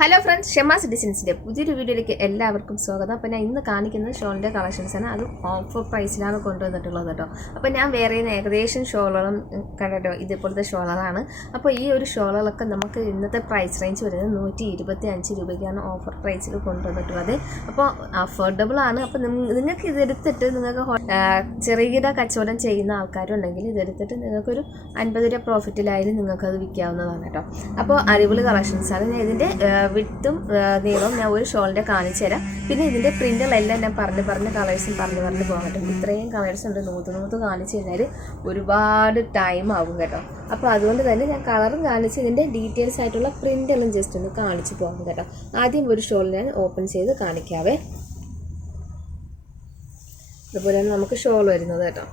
Hello friends, Shemas ഡിസൈൻസിൻ്റെ പുതിയൊരു വീഡിയോയിലേക്ക് എല്ലാവർക്കും സ്വാഗതം. അപ്പോൾ ഞാൻ ഇന്ന് കാണിക്കുന്നത് ഷോളിൻ്റെ കളക്ഷൻസാണ്. അത് ഓഫർ പ്രൈസിലാണ് കൊണ്ടുവന്നിട്ടുള്ളത് കേട്ടോ. അപ്പോൾ ഞാൻ വേറെ ഏകദേശം ഷോളുകളും കണ്ടോ, ഇതേപോലത്തെ ഷോളുകളാണ്. അപ്പോൾ ഈ ഒരു ഷോളുകളൊക്കെ നമുക്ക് ഇന്നത്തെ പ്രൈസ് റേഞ്ച് വരുന്നത് 125 രൂപയ്ക്കാണ് ഓഫർ പ്രൈസിൽ കൊണ്ടുവന്നിട്ടുള്ളത്. അപ്പോൾ അഫോർഡബിൾ ആണ്. അപ്പോൾ നിങ്ങൾക്ക് ഇതെടുത്തിട്ട് നിങ്ങൾക്ക് ചെറുകിട കച്ചവടം ചെയ്യുന്ന ആൾക്കാരുണ്ടെങ്കിൽ ഇതെടുത്തിട്ട് നിങ്ങൾക്കൊരു 50 രൂപ പ്രോഫിറ്റിലായാലും നിങ്ങൾക്കത് വിൽക്കാവുന്നതാണ് കേട്ടോ. അപ്പോൾ അടിപൊളി കളക്ഷൻസാണ്. ഞാൻ ഇതിൻ്റെ വിട്ടും നീളവും ഞാൻ ഒരു ഷോളിൻ്റെ കാണിച്ചു തരാം. പിന്നെ ഇതിൻ്റെ പ്രിൻ്റുകളെല്ലാം ഞാൻ പറഞ്ഞ് കളേഴ്സും പറഞ്ഞ് പോകാൻ പറ്റും. ഇത്രയും കളേഴ്സ് ഉണ്ട്, നൂത്ത് കാണിച്ചു കഴിഞ്ഞാൽ ഒരുപാട് ടൈം ആകും കേട്ടോ. അപ്പോൾ അതുകൊണ്ട് തന്നെ ഞാൻ കളറും കാണിച്ച് ഇതിൻ്റെ ഡീറ്റെയിൽസ് ആയിട്ടുള്ള പ്രിൻ്റെല്ലാം ജസ്റ്റ് ഒന്ന് കാണിച്ച് പോകാം കേട്ടോ. ആദ്യം ഒരു ഷോൾ ഞാൻ ഓപ്പൺ ചെയ്ത് കാണിക്കാവേ. അതുപോലെയാണ് നമുക്ക് ഷോൾ വരുന്നത് കേട്ടോ.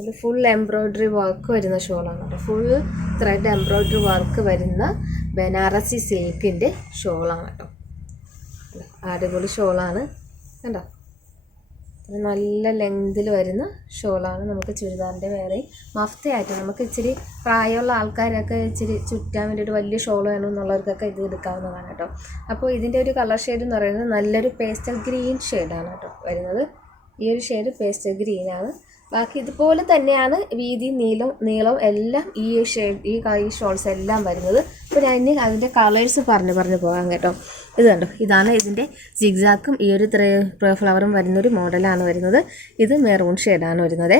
ഒരു ഫുൾ എംബ്രോയ്ഡറി വർക്ക് വരുന്ന ഷോളാണ് കേട്ടോ. ഫുൾ ത്രെഡ് എംബ്രോയ്ഡറി വർക്ക് വരുന്ന ബനാറസി സിൽക്കിൻ്റെ ഷോളാണ് കേട്ടോ. അടിപൊളി ഷോളാണ് കണ്ടോ. നല്ല ലെങ്തിൽ വരുന്ന ഷോളാണ്. നമുക്ക് ചുരിദാറിൻ്റെ വേറെ മഫ്തയായിട്ട് നമുക്ക് ഇച്ചിരി പ്രായമുള്ള ആൾക്കാരൊക്കെ ഇച്ചിരി ചുറ്റാൻ വേണ്ടിയിട്ട് വലിയ ഷോൾ വേണമെന്നുള്ളവർക്കൊക്കെ ഇത് എടുക്കാവുന്നതാണ് കേട്ടോ. അപ്പോൾ ഇതിൻ്റെ ഒരു കളർ ഷെയ്ഡ് എന്ന് പറയുന്നത് നല്ലൊരു പേസ്റ്റൽ ഗ്രീൻ ഷെയ്ഡാണ് കേട്ടോ വരുന്നത്. ഈ ഒരു ഷെയ്ഡ് പേസ്റ്റൽ ഗ്രീനാണ്. ബാക്കി ഇതുപോലെ തന്നെയാണ് വീതി നീളം എല്ലാം ഈ ഷെയ്ഡ് ഈ ഷോൾസ് എല്ലാം വരുന്നത്. അപ്പോൾ ഞാൻ ഇനി അതിൻ്റെ കളേഴ്സ് പറഞ്ഞ് പോകാം കേട്ടോ. ഇത് കണ്ടോ, ഇതാണ് ഇതിൻ്റെ സിഗ്സാക്കും ഈ ഒരു ഫ്ലവറും വരുന്നൊരു മോഡലാണ് വരുന്നത്. ഇത് മെറൂൺ ഷെയ്ഡാണ് വരുന്നത്.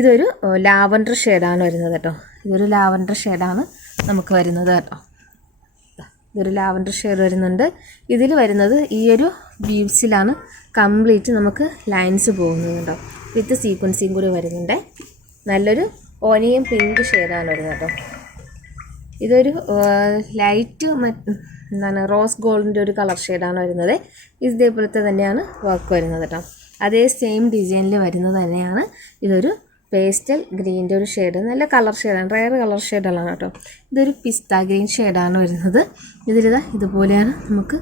ഇതൊരു ലാവൻഡർ ഷെയ്ഡാണ് വരുന്നത് കേട്ടോ. ഇതൊരു ലാവൻഡർ ഷെയ്ഡാണ് നമുക്ക് വരുന്നത് കേട്ടോ. ഇതൊരു ലാവൻഡർ ഷെയ്ഡ് വരുന്നുണ്ട്. ഇതിൽ വരുന്നത് ഈ ഒരു ബീഡ്സിലാണ് കംപ്ലീറ്റ് നമുക്ക് ലൈൻസ് പോകുന്നത് കേട്ടോ. വിത്ത് സീക്വൻസിയും കൂടി വരുന്നുണ്ട്. നല്ലൊരു ഓനിയൻ പിങ്ക് ഷെയ്ഡാണ് വരുന്നത് കേട്ടോ. ഇതൊരു ലൈറ്റ് റോസ് ഗോൾഡിൻ്റെ ഒരു കളർ ഷെയ്ഡാണ് വരുന്നത്. ഇതേപോലത്തെ തന്നെയാണ് വർക്ക് വരുന്നത് കേട്ടോ. അതേ സെയിം ഡിസൈനിൽ വരുന്നത് തന്നെയാണ്. ഇതൊരു പേസ്റ്റൽ ഗ്രീൻ്റെ ഒരു ഷെയ്ഡ്, നല്ല കളർ ഷെയ്ഡാണ്, റയർ കളർ ഷെയ്ഡുകളാണ് കേട്ടോ. ഇതൊരു പിസ്ത ഗ്രീൻ ഷെയ്ഡാണ് വരുന്നത്. ഇതുപോലെയാണ് നമുക്ക്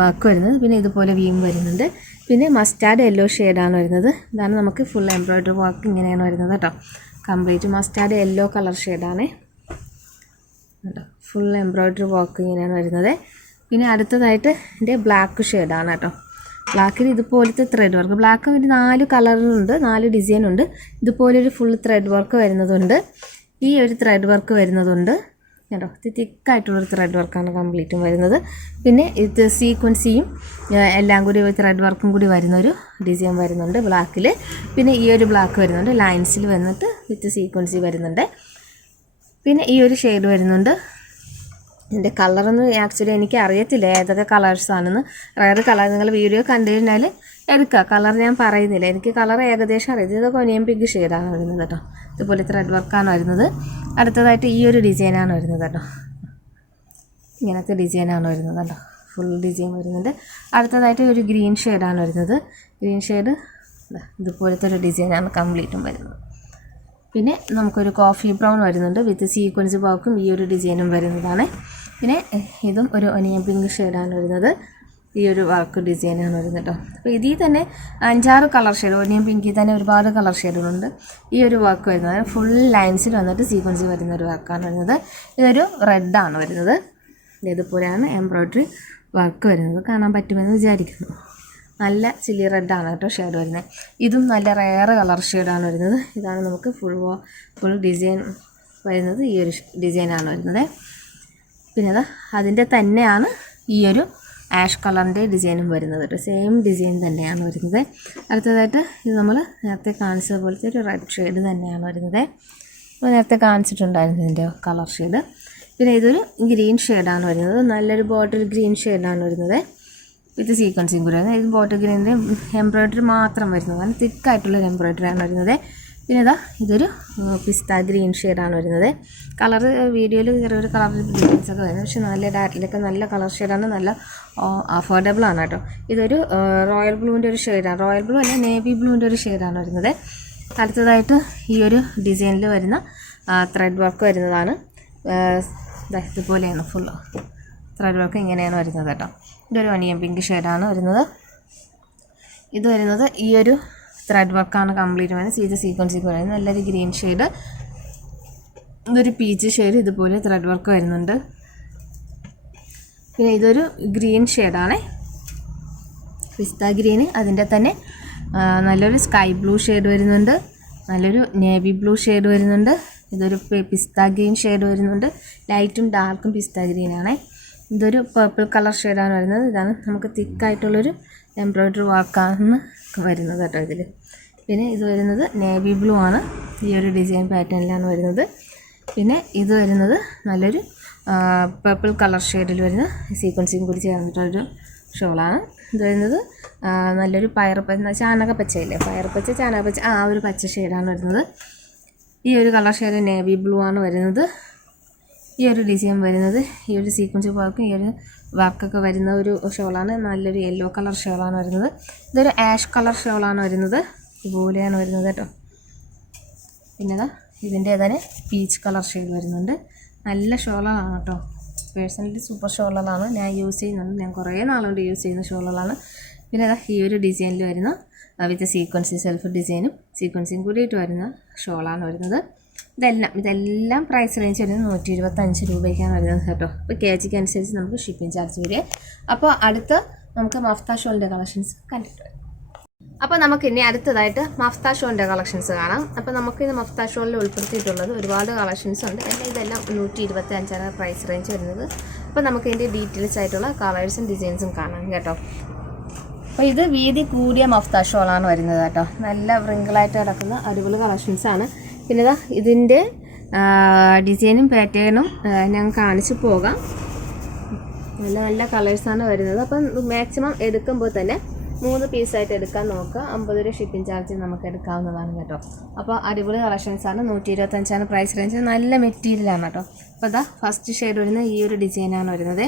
വർക്ക് വരുന്നത്. പിന്നെ ഇതുപോലെ വീം വരുന്നുണ്ട്. പിന്നെ മസ്റ്റാർഡ് യെല്ലോ ഷെയ്ഡാണ് വരുന്നത്. ഇതാണ് നമുക്ക് ഫുൾ എംബ്രോയ്ഡറി വർക്ക് ഇങ്ങനെയാണ് വരുന്നത് കേട്ടോ. കംപ്ലീറ്റ് മസ്റ്റാർഡ് യെല്ലോ കളർ ഷെയ്ഡാണ് കേട്ടോ. ഫുൾ എംബ്രോയ്ഡറി വർക്ക് ഇങ്ങനെയാണ് വരുന്നത്. പിന്നെ അടുത്തതായിട്ട് ഇതിൻ്റെ ബ്ലാക്ക് ഷെയ്ഡാണ് കേട്ടോ. ബ്ലാക്കിൽ ഇതുപോലത്തെ ത്രെഡ് വർക്ക്, ബ്ലാക്ക് ഒരു 4 കളറുണ്ട്, 4 ഡിസൈനുണ്ട്. ഇതുപോലൊരു ഫുൾ ത്രെഡ് വർക്ക് വരുന്നതുണ്ട്, ഈ ഒരു ത്രെഡ് വർക്ക് വരുന്നതുണ്ട് കേട്ടോ. ഇത് തിക്കായിട്ടുള്ളൊരു ത്രെഡ് വർക്കാണ് കംപ്ലീറ്റും വരുന്നത്. പിന്നെ ഇത് സീക്വൻസിയും എല്ലാം കൂടി ത്രെഡ് വർക്കും കൂടി വരുന്നൊരു ഡിസൈൻ വരുന്നുണ്ട് ബ്ലാക്കിൽ. പിന്നെ ഈ ഒരു ബ്ലാക്ക് വരുന്നുണ്ട്, ലൈൻസിൽ വന്നിട്ട് വിത്ത് സീക്വൻസി വരുന്നുണ്ട്. പിന്നെ ഈ ഒരു ഷെയ്ഡ് വരുന്നുണ്ട്. ഇതിൻ്റെ കളറൊന്നും ആക്ച്വലി എനിക്ക് അറിയത്തില്ല ഏതൊക്കെ കളേഴ്സാണെന്ന്. റയർ കളർ നിങ്ങൾ വീഡിയോ കണ്ടു കഴിഞ്ഞാൽ എടുക്കുക. കളർ ഞാൻ പറയുന്നില്ല, എനിക്ക് കളർ ഏകദേശം അറിയാം. ഇതൊക്കെ ഒനിയൻ പിങ്ക് ഷെയ്ഡാണ് വരുന്നത് കേട്ടോ. ഇതുപോലെ ത്രെഡ് വർക്കാണ് വരുന്നത്. അടുത്തതായിട്ട് ഈ ഒരു ഡിസൈനാണ് വരുന്നത് കേട്ടോ. ഇങ്ങനത്തെ ഡിസൈനാണ് വരുന്നത് കേട്ടോ. ഫുൾ ഡിസൈൻ വരുന്നുണ്ട്. അടുത്തതായിട്ട് ഒരു ഗ്രീൻ ഷെയ്ഡാണ് വരുന്നത്. ഗ്രീൻ ഷെയ്ഡ് ഇതുപോലത്തെ ഒരു ഡിസൈനാണ് കംപ്ലീറ്റും വരുന്നത്. പിന്നെ നമുക്കൊരു കോഫി ബ്രൗൺ വരുന്നുണ്ട്, വിത്ത് സീക്വൻസ് വർക്കും ഈ ഒരു ഡിസൈനും വരുന്നതാണ്. പിന്നെ ഇതും ഒരു ഒനിയൻ പിങ്ക് ഷെയ്ഡാണ് വരുന്നത്. ഈ ഒരു വർക്ക് ഡിസൈനാണ് വരുന്നത് കേട്ടോ. അപ്പോൾ ഇതിൽ തന്നെ 5-6 കളർ ഷെയ്ഡ്, ഒനിയൻ പിങ്കിൽ തന്നെ ഒരുപാട് കളർ ഷെയ്ഡുകളുണ്ട്. ഈ ഒരു വർക്ക് വരുന്നത് ഫുൾ ലൈൻസിൽ വന്നിട്ട് സീക്വൻസ് വരുന്ന ഒരു വർക്കാണ് വരുന്നത്. ഇതൊരു റെഡാണ് വരുന്നത്. ഇതുപോലെയാണ് എംബ്രോയ്ഡറി വർക്ക് വരുന്നത്. കാണാൻ പറ്റുമെന്ന് വിചാരിക്കുന്നു. നല്ല ചില്ലി റെഡാണ് കേട്ടോ ഷെയ്ഡ് വരുന്നത്. ഇതും നല്ല റെയർ കളർ ഷെയ്ഡാണ് വരുന്നത്. ഇതാണ് നമുക്ക് ഫുൾ ഡിസൈൻ വരുന്നത്. ഈ ഒരു ഡിസൈനാണ് വരുന്നത്. പിന്നെ അതിൻ്റെ തന്നെയാണ് ഈ ഒരു ആഷ് കളറിൻ്റെ ഡിസൈനും വരുന്നത് കേട്ടോ. സെയിം ഡിസൈൻ തന്നെയാണ് വരുന്നത്. അടുത്തതായിട്ട് ഇത് നമ്മൾ നേരത്തെ കാണിച്ചത് പോലത്തെ ഒരു റെഡ് ഷെയ്ഡ് തന്നെയാണ് വരുന്നത്. നേരത്തെ കാണിച്ചിട്ടുണ്ടായിരുന്നു ഇതിൻ്റെ കളർ ഷെയ്ഡ്. പിന്നെ ഇതൊരു ഗ്രീൻ ഷെയ്ഡാണ് വരുന്നത്. നല്ലൊരു ബോട്ടിൽ ഗ്രീൻ ഷെയ്ഡാണ് വരുന്നത്. വിത്ത് സീക്വൻസിങ് കൂടെ വരുന്നത്. ഇത് ബോട്ടിൽ ഗ്രീനിൻ്റെ എംബ്രോയ്ഡറി മാത്രം വരുന്നത്, കാരണം തിക്കായിട്ടുള്ളൊരു എംബ്രോയ്ഡറിയാണ് വരുന്നത്. പിന്നെ ഇതൊരു പിസ്ത ഗ്രീൻ ഷെയ്ഡാണ് വരുന്നത്. കളർ വീഡിയോയിൽ ചെറിയൊരു കളർ ഡിഫറൻസ് ഒക്കെ വരുന്നത്, പക്ഷേ നല്ല ഡയറക്റ്റിലൊക്കെ നല്ല കളർ ഷെയ്ഡാണ്, നല്ല അഫോർഡബിൾ ആണ് കേട്ടോ. ഇതൊരു റോയൽ ബ്ലൂവിൻ്റെ ഒരു ഷെയ്ഡാണ്, റോയൽ ബ്ലൂ അല്ല നേവി ബ്ലൂവിൻ്റെ ഒരു ഷെയ്ഡാണ് വരുന്നത്. അടുത്തതായിട്ട് ഈ ഒരു ഡിസൈനിൽ വരുന്ന ത്രെഡ് വർക്ക് വരുന്നതാണ്. ഇതുപോലെയാണ് ഫുൾ ത്രെഡ് വർക്ക് ഇങ്ങനെയാണ് വരുന്നത് കേട്ടോ. ഇതൊരു ഒനിയൻ പിങ്ക് ഷെയ്ഡാണ് വരുന്നത്. ഇത് വരുന്നത് ഈ ഒരു ത്രെഡ് വർക്കാണ് കംപ്ലീറ്റ് വരുന്നത്. സീക്വൻസി വരുന്നത്. നല്ലൊരു ഗ്രീൻ ഷെയ്ഡ് ഇതൊരു പീച്ച് ഷെയ്ഡ്, ഇതുപോലെ ത്രെഡ് വർക്ക് വരുന്നുണ്ട്. പിന്നെ ഇതൊരു ഗ്രീൻ ഷെയ്ഡാണേ, പിസ്ത ഗ്രീന്. അതിൻ്റെ തന്നെ നല്ലൊരു സ്കൈ ബ്ലൂ ഷെയ്ഡ് വരുന്നുണ്ട്, നല്ലൊരു നേവി ബ്ലൂ ഷെയ്ഡ് വരുന്നുണ്ട്. ഇതൊരു പിസ്ത ഗ്രീൻ ഷെയ്ഡ് വരുന്നുണ്ട്, ലൈറ്റും ഡാർക്കും പിസ്ത ഗ്രീനാണേ. ഇതൊരു പർപ്പിൾ കളർ ഷെയ്ഡാണ് വരുന്നത്. ഇതാണ് നമുക്ക് തിക്കായിട്ടുള്ളൊരു എംബ്രോയ്ഡറി വർക്കാണ് വരുന്നത് കേട്ടോ ഇതിൽ. പിന്നെ ഇത് വരുന്നത് നേവി ബ്ലൂ ആണ്, ഈ ഒരു ഡിസൈൻ പാറ്റേണിലാണ് വരുന്നത്. പിന്നെ ഇത് വരുന്നത് നല്ലൊരു പർപ്പിൾ കളർ ഷെയ്ഡിൽ വരുന്ന സീക്വൻസിങ് കൂടി ചേർന്നിട്ടൊരു ഷോളാണ്. ഇത് വരുന്നത് നല്ലൊരു ചാണകപ്പച്ചയില്ലേ, പയറുപച്ച ചാണകപ്പച്ച, ആ ഒരു പച്ച ഷെയ്ഡാണ് വരുന്നത്. ഈ ഒരു കളർ ഷെയ്ഡ് നേവി ബ്ലൂ ആണ് വരുന്നത്. ഈ ഒരു ഡിസൈൻ വരുന്നത് ഈ ഒരു സീക്വൻസ് വർക്കും ഈ ഒരു വർക്കൊക്കെ വരുന്ന ഒരു ഷോളാണ്. നല്ലൊരു യെല്ലോ കളർ ഷോളാണ് വരുന്നത്. ഇതൊരു ആഷ് കളർ ഷോളാണ് വരുന്നത്, ഇതുപോലെയാണ് വരുന്നത് കേട്ടോ. പിന്നെ ഇതിൻ്റെ തന്നെ പീച്ച് കളർ ഷെയ്ഡ് വരുന്നുണ്ട്. നല്ല ഷോളാണ് കേട്ടോ, പേഴ്സണലി സൂപ്പർ ഷോളാണ് ഞാൻ യൂസ് ചെയ്യുന്നുണ്ട്, ഞാൻ കുറേ നാളുകൊണ്ട് യൂസ് ചെയ്യുന്ന ഷോളാണ്. പിന്നെ ഈ ഒരു ഡിസൈനിൽ വരുന്ന വിത്ത് സീക്വൻസി സെൽഫ് ഡിസൈനും സീക്വൻസിയും കൂടിയിട്ട് വരുന്ന ഷോളാണ് വരുന്നത്. ഇതെല്ലാം പ്രൈസ് റേഞ്ച് വരുന്നത് 125 രൂപയ്ക്കാണ് വരുന്നത് കേട്ടോ. അപ്പോൾ KGക്ക് അനുസരിച്ച് നമുക്ക് ഷിപ്പിംഗ് ചാർജ് വരിക. അപ്പോൾ അടുത്ത് നമുക്ക് മഫ്ത ഷോളിൻ്റെ കളക്ഷൻസ് കണ്ടിട്ട് വരാം. അപ്പോൾ നമുക്ക് ഇനി അടുത്തതായിട്ട് മഫ്ത ഷോളിൻ്റെ കളക്ഷൻസ് കാണാം. അപ്പോൾ നമുക്ക് ഇത് മഫ്ത ഷോളിൽ ഉൾപ്പെടുത്തിയിട്ടുള്ളത് ഒരുപാട് കളക്ഷൻസ് ഉണ്ട്. ഇതെല്ലാം 125 പ്രൈസ് റേഞ്ച് വരുന്നത്. അപ്പോൾ നമുക്ക് ഇതിൻ്റെ ഡീറ്റെയിൽസ് ആയിട്ടുള്ള കളേഴ്സും ഡിസൈൻസും കാണാം കേട്ടോ. അപ്പോൾ ഇത് വീതി കൂടിയ മഫ്ത ഷോളാണ് വരുന്നത് കേട്ടോ. നല്ല വ്രിങ്കിളായിട്ട് കിടക്കുന്ന അടിപൊളി കളക്ഷൻസാണ്. പിന്നെ ഇതിൻ്റെ ഡിസൈനും പാറ്റേണും ഞാൻ കാണിച്ചു പോകാം. നല്ല നല്ല കളേഴ്സാണ് വരുന്നത്. അപ്പം മാക്സിമം എടുക്കുമ്പോൾ തന്നെ 3 പീസായിട്ട് എടുക്കാൻ നോക്കുക. 50 രൂപ ഷിപ്പിംഗ് ചാർജ് നമുക്ക് എടുക്കാവുന്നതാണ് കേട്ടോ. അപ്പോൾ അടിപൊളി കളക്ഷൻസാണ്. 125 പ്രൈസ് റേഞ്ച്. നല്ല മെറ്റീരിയലാണ് കേട്ടോ. അപ്പോൾ ഫസ്റ്റ് ഷെയ്ഡ് വരുന്നത് ഈ ഒരു ഡിസൈനാണ് വരുന്നത്.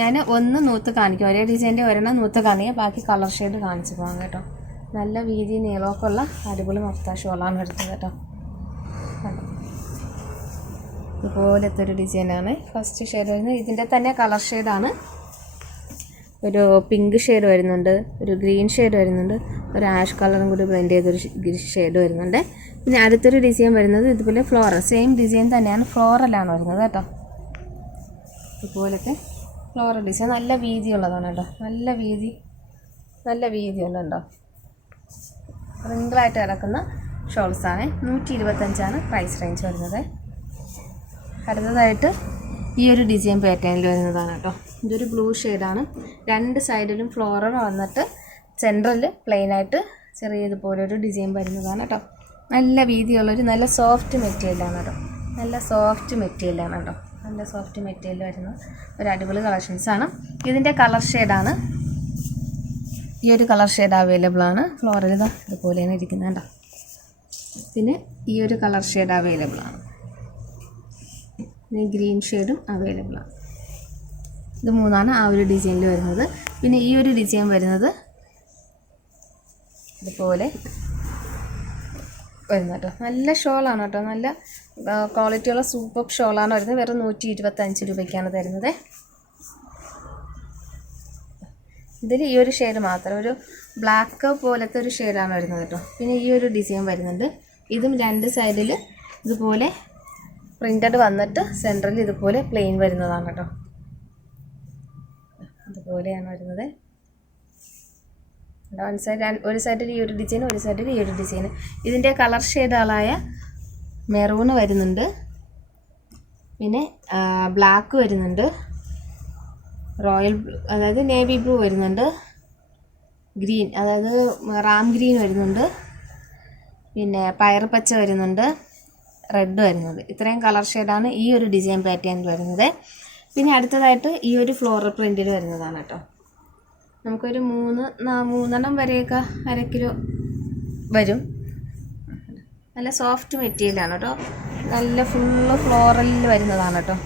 ഞാൻ ഒന്ന് നൂത്ത് കാണിക്കും, ഒരേ ഡിസൈൻ്റെ ഒരെണ്ണം നൂത്ത് കാണിക്കുക, ബാക്കി കളർ ഷെയ്ഡ് കാണിച്ചു പോകാം കേട്ടോ. നല്ല വീതി നീളമൊക്കെ ഉള്ള അടിപൊളി മഫ്ത ഷോളാണ് വരുന്നത് കേട്ടോ. ഇതുപോലത്തെ ഒരു ഡിസൈനാണ് ഫസ്റ്റ് ഷെയ്ഡ് വരുന്നത്. ഇതിൻ്റെ തന്നെ കളർ ഷെയ്ഡാണ്. ഒരു പിങ്ക് ഷെയ്ഡ് വരുന്നുണ്ട്, ഒരു ഗ്രീൻ ഷെയ്ഡ് വരുന്നുണ്ട്, ഒരു ആഷ് കളറും കൂടി ബ്ലെൻഡ് ചെയ്തൊരു ഷെയ്ഡ് വരുന്നുണ്ട്. പിന്നെ അടുത്തൊരു ഡിസൈൻ വരുന്നത് ഇതുപോലെ ഫ്ലോറൽ, സെയിം ഡിസൈൻ തന്നെയാണ്, ഫ്ലോറലാണ് വരുന്നത് കേട്ടോ. ഇതുപോലത്തെ ഫ്ലോറൽ ഡിസൈൻ നല്ല വീതിയുള്ളതാണ് കേട്ടോ. നല്ല വീതിയുള്ളതുണ്ടോ, റിങ്കിളായിട്ട് കിടക്കുന്ന ഷോൾസാണ്. 125 പ്രൈസ് റേഞ്ച് വരുന്നത്. അടുത്തതായിട്ട് ഈ ഒരു ഡിസൈൻ പാറ്റേണിൽ വരുന്നതാണ് കേട്ടോ. ഇതൊരു ബ്ലൂ ഷെയ്ഡാണ്. 2 സൈഡിലും ഫ്ലോറൽ വന്നിട്ട് സെൻട്രൽ പ്ലെയിനായിട്ട് ചെറിയ ഇതുപോലെ ഒരു ഡിസൈൻ വരുന്നതാണ് കേട്ടോ. നല്ല വീതിയുള്ളൊരു നല്ല സോഫ്റ്റ് മെറ്റീരിയലാണ് കേട്ടോ. നല്ല സോഫ്റ്റ് മെറ്റീരിയൽ വരുന്ന ഒരു അടിപൊളി കളക്ഷൻസാണ്. ഇതിൻ്റെ കളർ ഷെയ്ഡാണ്, ഈ ഒരു കളർ ഷെയ്ഡ് അവൈലബിൾ ആണ്. ഫ്ലോറൽ ഇതുപോലെയാണ് ഇരിക്കുന്നത് കേട്ടോ. പിന്നെ ഈ ഒരു കളർ ഷെയ്ഡ് അവൈലബിൾ ആണ്. പിന്നെ ഗ്രീൻ ഷെയ്ഡും അവൈലബിൾ ആണ്. ഇത് 3 ആ ഒരു ഡിസൈനിൽ വരുന്നത്. പിന്നെ ഈ ഒരു ഡിസൈൻ വരുന്നത് ഇതുപോലെ വരുന്നത് കേട്ടോ. നല്ല ഷോളാണ് കേട്ടോ, നല്ല ക്വാളിറ്റിയുള്ള സൂപ്പർ ഷോളാണ് വരുന്നത്. വെറും 125 രൂപയ്ക്കാണ് തരുന്നത്. ഇതിൽ ഈ ഒരു ഷെയ്ഡ് മാത്രം, ഒരു ബ്ലാക്ക് പോലത്തെ ഒരു ഷെയ്ഡാണ് വരുന്നത് കേട്ടോ. പിന്നെ ഈ ഒരു ഡിസൈൻ വരുന്നുണ്ട്. ഇതും 2 സൈഡിൽ ഇതുപോലെ പ്രിൻ്റഡ് വന്നിട്ട് സെൻട്രൽ ഇതുപോലെ പ്ലെയിൻ വരുന്നതാണ് കേട്ടോ. ഇതുപോലെയാണ് വരുന്നത്. ഒരു സൈഡിൽ ഈ ഒരു ഡിസൈൻ, ഒരു സൈഡിൽ ഈ ഒരു ഡിസൈൻ. ഇതിൻ്റെ കളർ ഷെയ്ഡുകളായ മെറൂണ് വരുന്നുണ്ട്, പിന്നെ ബ്ലാക്ക് വരുന്നുണ്ട്, റോയൽ അതായത് നേവി ബ്ലൂ വരുന്നുണ്ട്, ഗ്രീൻ അതായത് റാം ഗ്രീൻ വരുന്നുണ്ട്, പിന്നെ പയർ പച്ച വരുന്നുണ്ട്, റെഡ് വരുന്നുണ്ട്. ഇത്രയും കളർ ഷെയ്ഡാണ് ഈ ഒരു ഡിസൈൻ പാറ്റേണിൽ വരുന്നത്. പിന്നെ അടുത്തതായിട്ട് ഈ ഒരു ഫ്ലോറൽ പ്രിൻറ്റിൽ വരുന്നതാണ് കേട്ടോ. നമുക്കൊരു 3 വരെയൊക്കെ 1/2 കിലോ വരും. നല്ല സോഫ്റ്റ് മെറ്റീരിയലാണ് കേട്ടോ. നല്ല ഫുള്ള് ഫ്ലോറലിൽ വരുന്നതാണ് കേട്ടോ.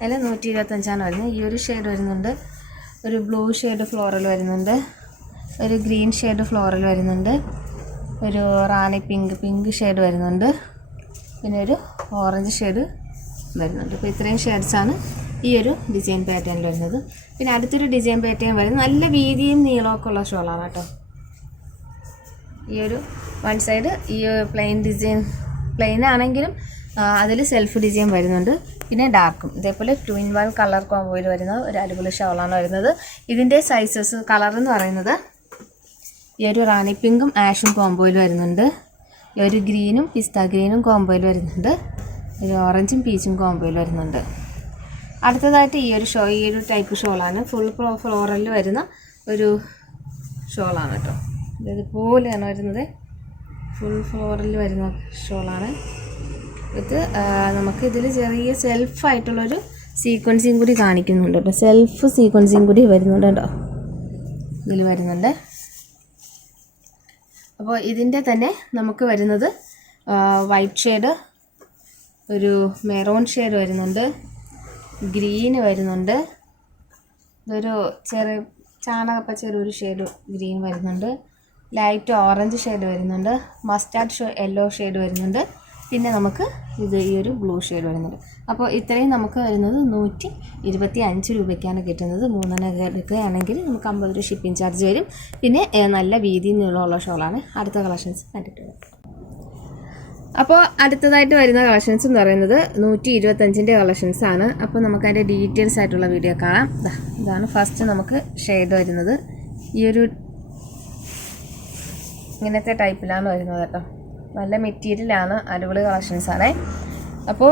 അതിൽ 125 വരുന്നത്. ഈ ഒരു ഷെയ്ഡ് വരുന്നുണ്ട്, ഒരു ബ്ലൂ ഷെയ്ഡ് ഫ്ലോറൽ വരുന്നുണ്ട്, ഒരു ഗ്രീൻ ഷെയ്ഡ് ഫ്ലോറൽ വരുന്നുണ്ട്, ഒരു റാണി പിങ്ക് ഷെയ്ഡ് വരുന്നുണ്ട്, പിന്നെ ഒരു ഓറഞ്ച് ഷെയ്ഡ് വരുന്നുണ്ട്. അപ്പോൾ ഇത്രയും ഷെയ്ഡ്സാണ് ഈ ഒരു ഡിസൈൻ പാറ്റേണിൽ വരുന്നത്. പിന്നെ അടുത്തൊരു ഡിസൈൻ പാറ്റേൺ വരുന്നത് നല്ല വീതിയും നീളമൊക്കെ ഉള്ള ഷോളാണ് കേട്ടോ. ഈ ഒരു 1 സൈഡ് ഈ പ്ലെയിൻ ഡിസൈൻ, പ്ലെയിൻ ആണെങ്കിലും അതിൽ സെൽഫ് ഡിസൈൻ വരുന്നുണ്ട്, പിന്നെ ഡാർക്കും. ഇതേപോലെ 2-in-1 കളർ കോമ്പോയിൽ വരുന്ന ഒരു അടിപൊളി ഷോളാണ് വരുന്നത്. ഇതിൻ്റെ സൈസസ് കളർ എന്ന് പറയുന്നത് ഈ ഒരു റാണി പിങ്കും ആഷും കോമ്പോയിൽ വരുന്നുണ്ട്, ഈ ഒരു ഗ്രീനും പിസ്ത ഗ്രീനും കോമ്പോയിൽ വരുന്നുണ്ട്, ഒരു ഓറഞ്ചും പീച്ചും കോമ്പോയിൽ വരുന്നുണ്ട്. അടുത്തതായിട്ട് ഈ ഒരു ടൈപ്പ് ഷോളാണ്. ഫുൾ ഫ്ലോറലിൽ വരുന്ന ഒരു ഷോളാണ് കേട്ടോ. ഇതുപോലെയാണ് വരുന്നത്, ഫുൾ ഫ്ലോറലിൽ വരുന്ന ഷോളാണ് ഇത്. നമുക്ക് ഇതിൽ ചെറിയ സെൽഫായിട്ടുള്ളൊരു സീക്വൻസിങ് കൂടി കാണിക്കുന്നുണ്ട് കേട്ടോ. സെൽഫ് സീക്വൻസിങ് കൂടി വരുന്നുണ്ട് കേട്ടോ, ഇതിൽ വരുന്നുണ്ട്. അപ്പോൾ ഇതിൻ്റെ തന്നെ നമുക്ക് വരുന്നത് വൈറ്റ് ഷെയ്ഡ്, ഒരു മെറൂൺ ഷെയ്ഡ് വരുന്നുണ്ട്, ഗ്രീന് വരുന്നുണ്ട്, ഇതൊരു ചെറിയ ചാണകപ്പച്ച ഒരു ഷെയ്ഡ് ഗ്രീൻ വരുന്നുണ്ട്, ലൈറ്റ് ഓറഞ്ച് ഷെയ്ഡ് വരുന്നുണ്ട്, മസ്റ്റാർഡ് യെല്ലോ ഷെയ്ഡ് വരുന്നുണ്ട്, പിന്നെ നമുക്ക് ഈ ഒരു ബ്ലൂ ഷെയ്ഡ് വരുന്നുണ്ട്. അപ്പോൾ ഇത്രയും നമുക്ക് വരുന്നത് 125 രൂപയ്ക്കാണ് കിട്ടുന്നത്. 3 എടുക്കുകയാണെങ്കിൽ നമുക്ക് 50 രൂപ ഷിപ്പിംഗ് ചാർജ് വരും. പിന്നെ നല്ല വീതി നീളമുള്ള ഷോളാണ്. അടുത്ത കളക്ഷൻസ് കണ്ടിട്ടുള്ളത്. അപ്പോൾ അടുത്തതായിട്ട് വരുന്ന കളക്ഷൻസ് എന്ന് പറയുന്നത് 125ൻ്റെ കളക്ഷൻസാണ്. അപ്പോൾ നമുക്ക് അതിൻ്റെ ഡീറ്റെയിൽസ് ആയിട്ടുള്ള വീഡിയോ കാണാം. ഇതാണ് ഫസ്റ്റ് നമുക്ക് ഷെയ്ഡ് വരുന്നത്. ഈ ഒരു ഇങ്ങനത്തെ ടൈപ്പിലാണ് വരുന്നത് കേട്ടോ. നല്ല മെറ്റീരിയലാണ്, അടിപൊളി കളക്ഷൻസാണ്. അപ്പോൾ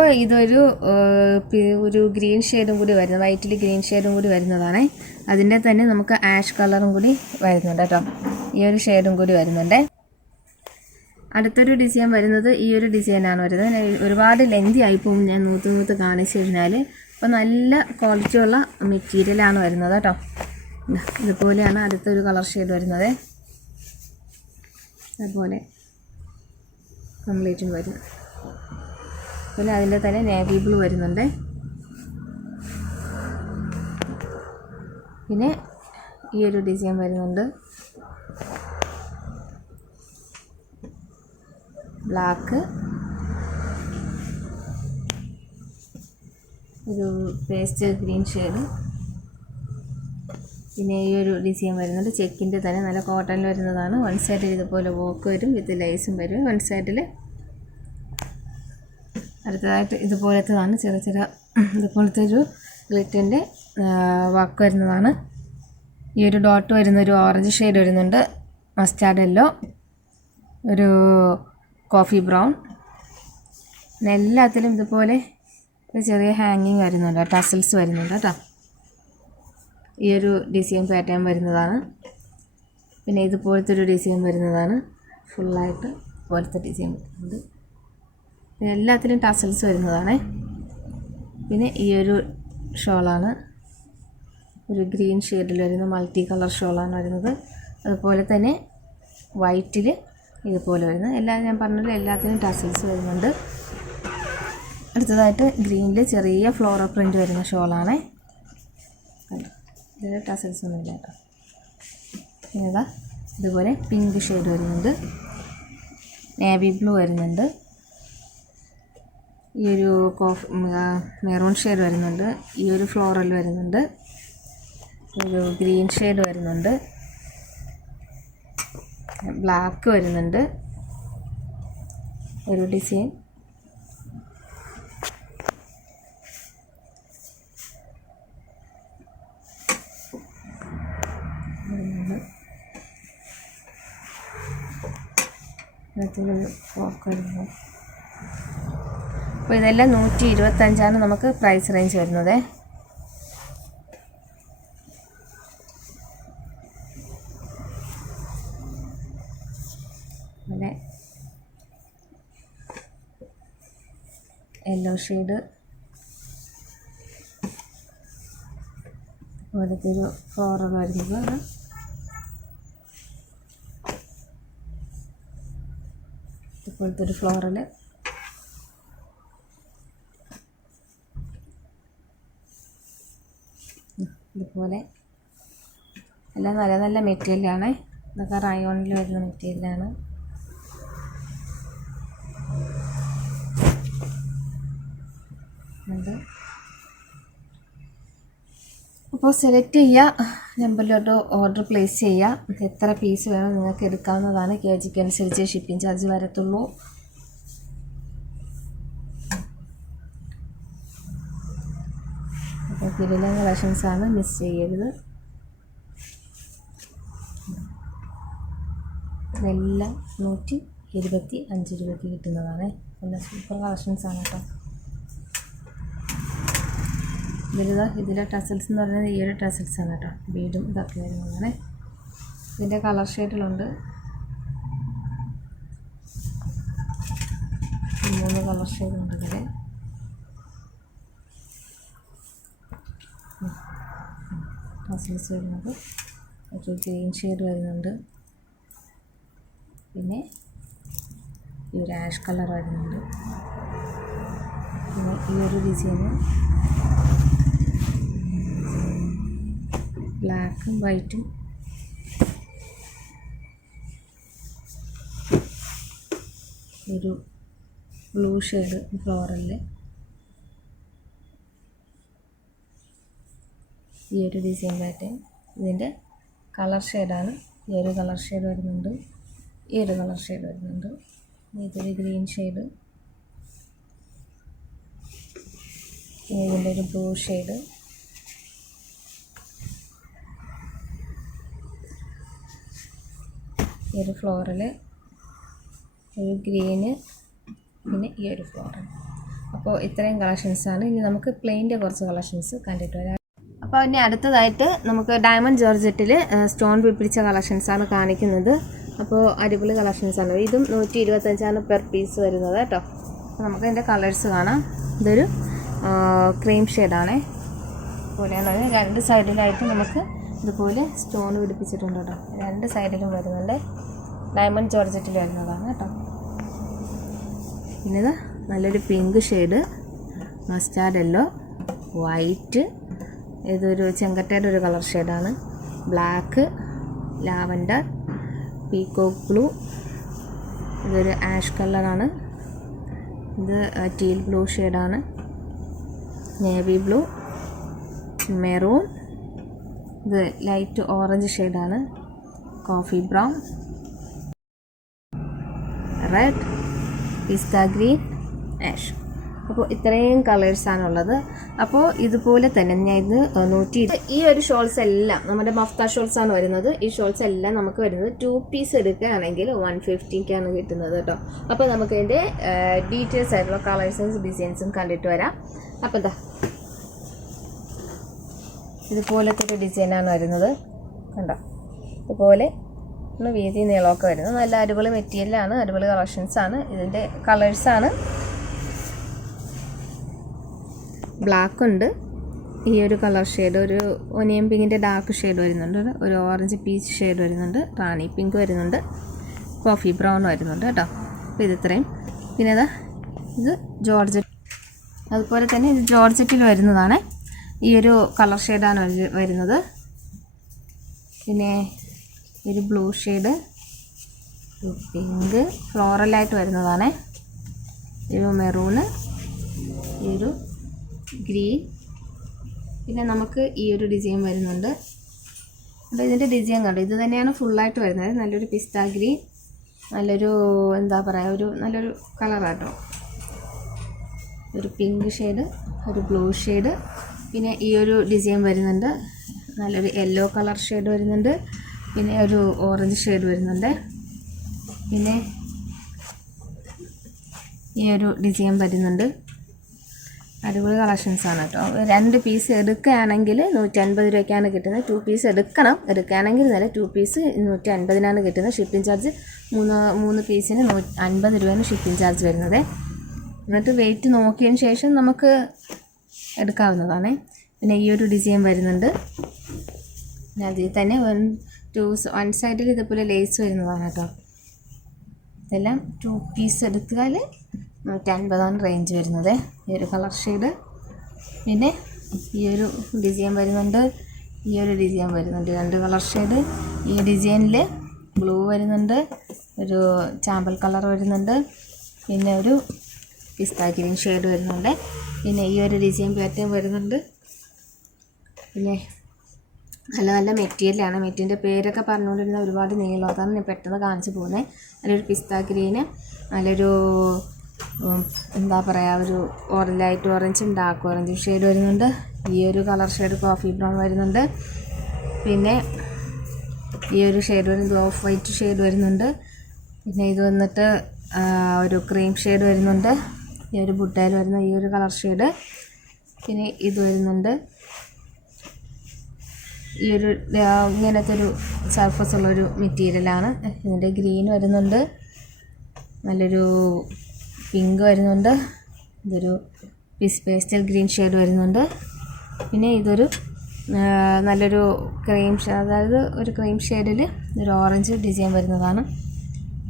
ഒരു ഗ്രീൻ ഷെയ്ഡും കൂടി വരുന്നത്, വൈറ്റിൽ ഗ്രീൻ ഷെയ്ഡും കൂടി വരുന്നതാണ്. അതിൻ്റെ തന്നെ നമുക്ക് ആഷ് കളറും കൂടി വരുന്നുണ്ട് കേട്ടോ. ഈ ഒരു ഷെയ്ഡും കൂടി വരുന്നുണ്ട്. അടുത്തൊരു ഡിസൈൻ വരുന്നത് ഈ ഒരു ഡിസൈനാണ് വരുന്നത്. ഒരുപാട് ലെങ്തി ആയിപ്പോവും ഞാൻ നൂത്ത് കാണിച്ചു കഴിഞ്ഞാൽ. അപ്പോൾ നല്ല ക്വാളിറ്റിയുള്ള മെറ്റീരിയലാണ് വരുന്നത് കേട്ടോ. ഇതുപോലെയാണ് അടുത്തൊരു കളർ ഷെയ്ഡ് വരുന്നത്. അതുപോലെ കംപ്ലീറ്റും വരും. അതുപോലെ അതിൻ്റെ തന്നെ നേവി ബ്ലൂ വരുന്നുണ്ട്. പിന്നെ ഈ ഒരു ഡിസൈൻ വരുന്നുണ്ട്, ബ്ലാക്ക്, ഒരു പേസ്റ്റ് ഗ്രീൻ ഷെയ്ഡ്. പിന്നെ ഈ ഒരു ഡിസൈൻ വരുന്നുണ്ട്, ചെക്കിൻ്റെ തന്നെ നല്ല കോട്ടണിൽ വരുന്നതാണ്. വൺ സൈഡിൽ ഇതുപോലെ വർക്ക് വരും, വിത്ത് ലൈസും വരും വൺ സൈഡിൽ. അടുത്തതായിട്ട് ഇതുപോലത്തതാണ്, ചെറിയ ഇതുപോലത്തെ ഒരു ഗ്ലിറ്ററിൻ്റെ വർക്ക് വരുന്നതാണ്. ഈ ഒരു ഡോട്ട് വരുന്ന ഒരു ഓറഞ്ച് ഷെയ്ഡ് വരുന്നുണ്ട്, മസ്റ്റാർഡ് യെല്ലോ, ഒരു കോഫി ബ്രൗൺ. പിന്നെ എല്ലാത്തിലും ഇതുപോലെ ഒരു ചെറിയ ഹാങ്ങിങ് വരുന്നുണ്ട്, ടസൽസ് വരുന്നുണ്ട് കേട്ടോ. ഈ ഒരു ഡിസൈൻ പാറ്റേൺ വരുന്നതാണ്. പിന്നെ ഇതുപോലത്തെ ഒരു ഡിസൈൻ വരുന്നതാണ്, ഫുള്ളായിട്ട് ഇതുപോലത്തെ ഡിസൈൻ വരുന്നുണ്ട്. എല്ലാത്തിലും ടസൽസ് വരുന്നതാണ്. പിന്നെ ഈ ഒരു ഷോളാണ്, ഒരു ഗ്രീൻ ഷെയ്ഡിൽ വരുന്ന മൾട്ടി കളർ ഷോളാണ് വരുന്നത്. അതുപോലെ തന്നെ വൈറ്റിൽ ഇതുപോലെ വരുന്നത്. ഞാൻ പറഞ്ഞത് എല്ലാത്തിനും ടസൽസ് വരുന്നുണ്ട്. അടുത്തതായിട്ട് ഗ്രീനിൽ ചെറിയ ഫ്ലോറൽ പ്രിൻ്റ് വരുന്ന ഷോളാണ്. ഇതിൽ ടസൽസ് ഒന്നുമില്ല കേട്ടോ. പിന്നെ ഇതുപോലെ പിങ്ക് ഷെയ്ഡ് വരുന്നുണ്ട്, നേവി ബ്ലൂ വരുന്നുണ്ട്, ഈ ഒരു മെറൂൺ ഷെയ്ഡ് വരുന്നുണ്ട്, ഈ ഒരു ഫ്ലോറൽ വരുന്നുണ്ട്, ഒരു ഗ്രീൻ ഷെയ്ഡ് വരുന്നുണ്ട്, ബ്ലാക്ക് വരുന്നുണ്ട്, ഒരു ഡിസൈൻ, അപ്പോൾ ഇതെല്ലാം 125 നമുക്ക് പ്രൈസ് റേഞ്ച് വരുന്നത്. പിന്നെ യെല്ലോ ഷെയ്ഡ്, അതുപോലത്തെ ഒരു ഫ്ലോറൽ വരുന്നത്, ഇതുപോലത്തെ ഒരു ഫ്ലോറൽ, ഇതുപോലെ എല്ലാം നല്ല നല്ല മെറ്റീരിയലാണ്. ഇതൊക്കെ റയോണിൽ വരുന്ന മെറ്റീരിയലാണ്. അപ്പോൾ സെലക്ട് ചെയ്യുക, നമ്പറിലോട്ട് ഓർഡർ പ്ലേസ് ചെയ്യുക. എത്ര പീസ് വേണം നിങ്ങൾക്ക് എടുക്കാവുന്നതാണ്. KGക്ക് അനുസരിച്ച് ഷിപ്പിംഗ് ചാർജ് വരത്തുള്ളൂ. കിടിലൻ കളക്ഷൻസാണ്, മിസ് ചെയ്യരുത്. ഇതെല്ലാം 125 രൂപയ്ക്ക് കിട്ടുന്നതാണ്. എല്ലാം സൂപ്പർ കളക്ഷൻസാണ് കേട്ടോ. ഇതിലെ ടസൽസ് എന്ന് പറയുന്നത് ഈ ഒരു ടസൽസാണ് കേട്ടോ. ബീഡും ഇതൊക്കെ വരുന്നതാണ്. ഇതിൻ്റെ കളർ ഷെയ്ഡിലുണ്ട് 3 കളർ ഷെയ്ഡുണ്ട് ഇതിൽ. ടസൽസ് വരുന്നത് ഒരു ഗ്രീൻ ഷെയ്ഡ് വരുന്നുണ്ട്, പിന്നെ ഈ ഒരു ആഷ് കളർ വരുന്നുണ്ട്, പിന്നെ ഈ ഒരു ഡിസൈന് ബ്ലാക്കും വൈറ്റും ഒരു ബ്ലൂ ഷെയ്ഡ് ഫ്ലോറലിൽ ഈ ഒരു ഡിസൈൻ പാറ്റേൺ. ഇതിൻ്റെ കളർ ഷെയ്ഡാണ്. ഈ ഒരു കളർ ഷെയ്ഡ് വരുന്നുണ്ട്, ഈ ഒരു കളർ ഷെയ്ഡ് വരുന്നുണ്ട്, ഇതൊരു ഗ്രീൻ ഷെയ്ഡ്, ഇതിൻ്റെ ഒരു ബ്ലൂ ഷെയ്ഡ്, ഈ ഒരു ഫ്ലോറൽ, ഒരു ഗ്രീന്, പിന്നെ ഈ ഒരു ഫ്ലോറൽ. അപ്പോൾ ഇത്രയും കളക്ഷൻസാണ്. ഇനി നമുക്ക് പ്ലെയിൻ്റെ കുറച്ച് കളക്ഷൻസ് കണ്ടിട്ട് വരാം. അപ്പോൾ ഇനി അടുത്തതായിട്ട് നമുക്ക് ഡയമണ്ട് ജോർജറ്റിൽ സ്റ്റോൺ പിടിപ്പിച്ച കളക്ഷൻസാണ് കാണിക്കുന്നത്. അപ്പോൾ അടിപൊളി കളക്ഷൻസാണ്. ഇതും 125 പെർ പീസ് വരുന്നത് കേട്ടോ. അപ്പോൾ നമുക്ക് ഇതിൻ്റെ കളേഴ്സ് കാണാം. ഇതൊരു ക്രീം ഷെയ്ഡാണേ. അതുപോലെയാണ് 2 സൈഡിലായിട്ട് നമുക്ക് ഇതുപോലെ സ്റ്റോൺ പിടിപ്പിച്ചിട്ടുണ്ട് കേട്ടോ. 2 സൈഡിലും വരുന്നുണ്ട്. ഡയമണ്ട് ജോർജറ്റിൽ വരുന്നതാണ് കേട്ടോ. പിന്നെ ഇത് നല്ലൊരു pink shade, mustard yellow, white, ഇതൊരു ചെങ്കട്ടയുടെ ഒരു കളർ ഷെയ്ഡാണ്, ബ്ലാക്ക്, ലാവൻഡർ, പീകോക്ക് ബ്ലൂ, ഇതൊരു ആഷ് കളറാണ്, ഇത് ടീൽ ബ്ലൂ ഷെയ്ഡാണ്, നേവി ബ്ലൂ, മെറൂൺ, ഇത് ലൈറ്റ് ഓറഞ്ച് ഷെയ്ഡാണ്, കോഫി ബ്രൗൺ, റെഡ്, പിസ്ത ഗ്രീൻ, ആഷ്. അപ്പോൾ ഇത്രയും കളേഴ്സാണുള്ളത്. അപ്പോൾ ഇതുപോലെ തന്നെ ഞാൻ ഇത് ഈ ഒരു ഷോൾസ് എല്ലാം നമ്മുടെ മഫ്ത ഷോൾസാണ് വരുന്നത്. ഈ ഷോൾസ് എല്ലാം നമുക്ക് വരുന്നത് 2 പീസ് എടുക്കുകയാണെങ്കിൽ 150ക്കാണ് കിട്ടുന്നത് കേട്ടോ. അപ്പോൾ നമുക്ക് ഇതിൻ്റെ ഡീറ്റെയിൽസ് ആയിട്ടുള്ള കളേഴ്സും ഡിസൈൻസും കണ്ടിട്ട് വരാം. അപ്പോൾ എന്താ ഇതുപോലത്തെ ഒരു ഡിസൈനാണ് വരുന്നത് കണ്ടോ. ഇതുപോലെ വീതി നീളമൊക്കെ വരുന്നത് നല്ല അടിപൊളി മെറ്റീരിയലാണ്, അടിപൊളി കളക്ഷൻസാണ്. ഇതിൻ്റെ കളേഴ്സാണ് ബ്ലാക്ക് ഉണ്ട്, ഈ ഒരു കളർ ഷെയ്ഡ്, ഒരു ഒനിയൻ പിങ്കിൻ്റെ ഡാർക്ക് ഷെയ്ഡ് വരുന്നുണ്ട്, ഒരു ഓറഞ്ച് പീച്ച് ഷെയ്ഡ് വരുന്നുണ്ട്, റാണി പിങ്ക് വരുന്നുണ്ട്, കോഫി ബ്രൗൺ വരുന്നുണ്ട് കേട്ടോ. അപ്പോൾ ഇത് ഇത്രയും. പിന്നെ ഇത് ജോർജറ്റ്, അതുപോലെ തന്നെ ഇത് ജോർജറ്റിൽ വരുന്നതാണ്. ഈ ഒരു കളർ ഷെയ്ഡാണ് വരുന്നത്. പിന്നെ ഒരു ബ്ലൂ ഷെയ്ഡ്, പിങ്ക് ഫ്ലോറലായിട്ട് വരുന്നതാണ്, ഒരു മെറൂണ്, ഈ ഒരു ഗ്രീൻ, പിന്നെ നമുക്ക് ഈ ഒരു ഡിസൈൻ വരുന്നുണ്ട്. അപ്പോൾ ഇതിൻ്റെ ഡിസൈൻ കണ്ടോ, ഇത് തന്നെയാണ് ഫുള്ളായിട്ട് വരുന്നത്. നല്ലൊരു പിസ്ത ഗ്രീൻ, നല്ലൊരു എന്താ പറയുക, ഒരു നല്ലൊരു കളറാട്ടോ. ഒരു പിങ്ക് ഷെയ്ഡ്, ഒരു ബ്ലൂ ഷെയ്ഡ്, പിന്നെ ഈ ഒരു ഡിസൈൻ വരുന്നുണ്ട്. നല്ലൊരു യെല്ലോ കളർ ഷെയ്ഡ് വരുന്നുണ്ട്, പിന്നെ ഒരു ഓറഞ്ച് ഷെയ്ഡ് വരുന്നുണ്ട്, പിന്നെ ഈ ഒരു ഡിസൈൻ വരുന്നുണ്ട്. അടിപൊളി കളക്ഷൻസാണ് കേട്ടോ. 2 പീസ് എടുക്കുകയാണെങ്കിൽ 150 രൂപയ്ക്കാണ് കിട്ടുന്നത്. 2 പീസ് എടുക്കുകയാണെങ്കിൽ നല്ല 2 പീസ് 150-നാണ് കിട്ടുന്നത്. ഷിപ്പിംഗ് ചാർജ് 3 പീസിന് 50 രൂപയാണ് ഷിപ്പിംഗ് ചാർജ് വരുന്നത്. എന്നിട്ട് വെയിറ്റ് നോക്കിയതിന് ശേഷം നമുക്ക് എടുക്കാവുന്നതാണ്. പിന്നെ ഈ ഒരു ഡിസൈൻ വരുന്നുണ്ട്. അതിൽ തന്നെ 1 സൈഡിൽ ഇതുപോലെ ലേസ് വരുന്നതാണ് കേട്ടോ. ഇതെല്ലാം 2 പീസ് എടുത്താൽ 150-ആണ് റേഞ്ച് വരുന്നത്. ഈ ഒരു കളർ ഷെയ്ഡ്, പിന്നെ ഈ ഒരു ഡിസൈൻ വരുന്നുണ്ട്, ഈ ഒരു ഡിസൈൻ വരുന്നുണ്ട്, 2 കളർ ഷെയ്ഡ്. ഈ ഡിസൈനിൽ ബ്ലൂ വരുന്നുണ്ട്, ഒരു ചാമ്പൽ കളർ വരുന്നുണ്ട്, പിന്നെ ഒരു പിസ്ത ഗ്രീൻ ഷെയ്ഡ് വരുന്നുണ്ട്, പിന്നെ ഈ ഒരു ഡിസൈൻ പാറ്റേൺ വരുന്നുണ്ട്. പിന്നെ നല്ല നല്ല മെറ്റീരിയലാണ്. മെറ്റീരിയലിൻ്റെ പേരൊക്കെ പറഞ്ഞുകൊണ്ടിരുന്ന ഒരുപാട് നീളം, അതാണ് ഞാൻ പെട്ടെന്ന് കാണിച്ചു പോകുന്നത്. നല്ലൊരു പിസ്ത ഗ്രീന്, നല്ലൊരു എന്താ പറയുക, ഒരു light orange dark orange shade വരുന്നുണ്ട്. ഈ ഒരു കളർ ഷെയ്ഡ് കോഫി ബ്രൗൺ വരുന്നുണ്ട്. പിന്നെ ഈ ഒരു ഷെയ്ഡ് വരുന്നത് ഓഫ് വൈറ്റ് ഷെയ്ഡ് വരുന്നുണ്ട്. പിന്നെ ഇത് വന്നിട്ട് ഒരു ക്രീം ഷെയ്ഡ് വരുന്നുണ്ട്. ഈ ഒരു ബുട്ടയിൽ വരുന്ന ഈ ഒരു കളർ ഷെയ്ഡ്. പിന്നെ ഇത് വരുന്നുണ്ട് ഈ ഒരു ഇങ്ങനത്തെ ഒരു സർഫസ് ഉള്ളൊരു മെറ്റീരിയലാണ്. ഇതിൻ്റെ ഗ്രീൻ വരുന്നുണ്ട്, നല്ലൊരു പിങ്ക് വരുന്നുണ്ട്, ഇതൊരു പേസ്റ്റൽ ഗ്രീൻ ഷെയ്ഡ് വരുന്നുണ്ട്. പിന്നെ ഇതൊരു നല്ലൊരു ക്രീം അതായത് ഒരു ക്രീം ഷെയ്ഡിൽ ഒരു ഓറഞ്ച് ഡിസൈൻ വരുന്നതാണ്.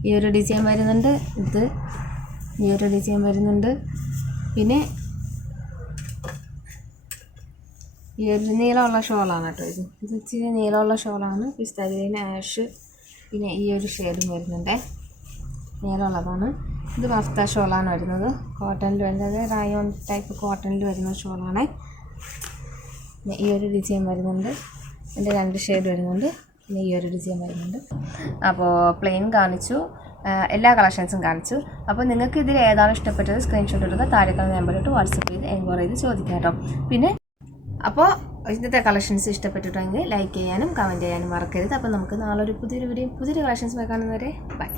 ഈ ഒരു ഡിസൈൻ വരുന്നുണ്ട്. ഈ ഒരു ഡിസൈൻ വരുന്നുണ്ട്. പിന്നെ ഈ ഒരു നീളമുള്ള ഷോളാണ് കേട്ടോ. ഇത് ഇച്ചിരി നീളമുള്ള ഷോളാണ്. പിസ്ത ഗ്രീൻ, ആഷ്, പിന്നെ ഈ ഒരു ഷെയ്ഡും വരുന്നുണ്ട്, നീളമുള്ളതാണ്. ഇത് മഫ്ത ഷോളാണ് വരുന്നത്, കോട്ടണിൽ വരുന്നത്, റയോൺ ടൈപ്പ് കോട്ടണിൽ വരുന്ന ഷോളാണ്. ഈ ഒരു ഡിസൈൻ വരുന്നുണ്ട്, എൻ്റെ 2 ഷെയ്ഡ് വരുന്നുണ്ട്. പിന്നെ ഈ ഒരു ഡിസൈൻ വരുന്നുണ്ട്. അപ്പോൾ പ്ലെയിൻ കാണിച്ചു, എല്ലാ കളക്ഷൻസും കാണിച്ചു. അപ്പോൾ നിങ്ങൾക്ക് ഇതിൽ ഏതാണ് ഇഷ്ടപ്പെട്ടത് സ്ക്രീൻഷോട്ട് എടുക്കുക, താഴേക്കുള്ള നമ്പറിട്ട് വാട്സപ്പ് ചെയ്ത് എൻക്വയറി ചെയ്ത് ചോദിക്കാം കേട്ടോ. പിന്നെ അപ്പോൾ ഇന്നത്തെ കളക്ഷൻസ് ഇഷ്ടപ്പെട്ടിട്ടുണ്ടെങ്കിൽ ലൈക്ക് ചെയ്യാനും കമൻറ്റ് ചെയ്യാനും മറക്കരുത്. അപ്പോൾ നമുക്ക് നാളെ ഒരു പുതിയൊരു വീഡിയോ പുതിയൊരു കളക്ഷൻസ് കാണുന്നവരെ ബൈ.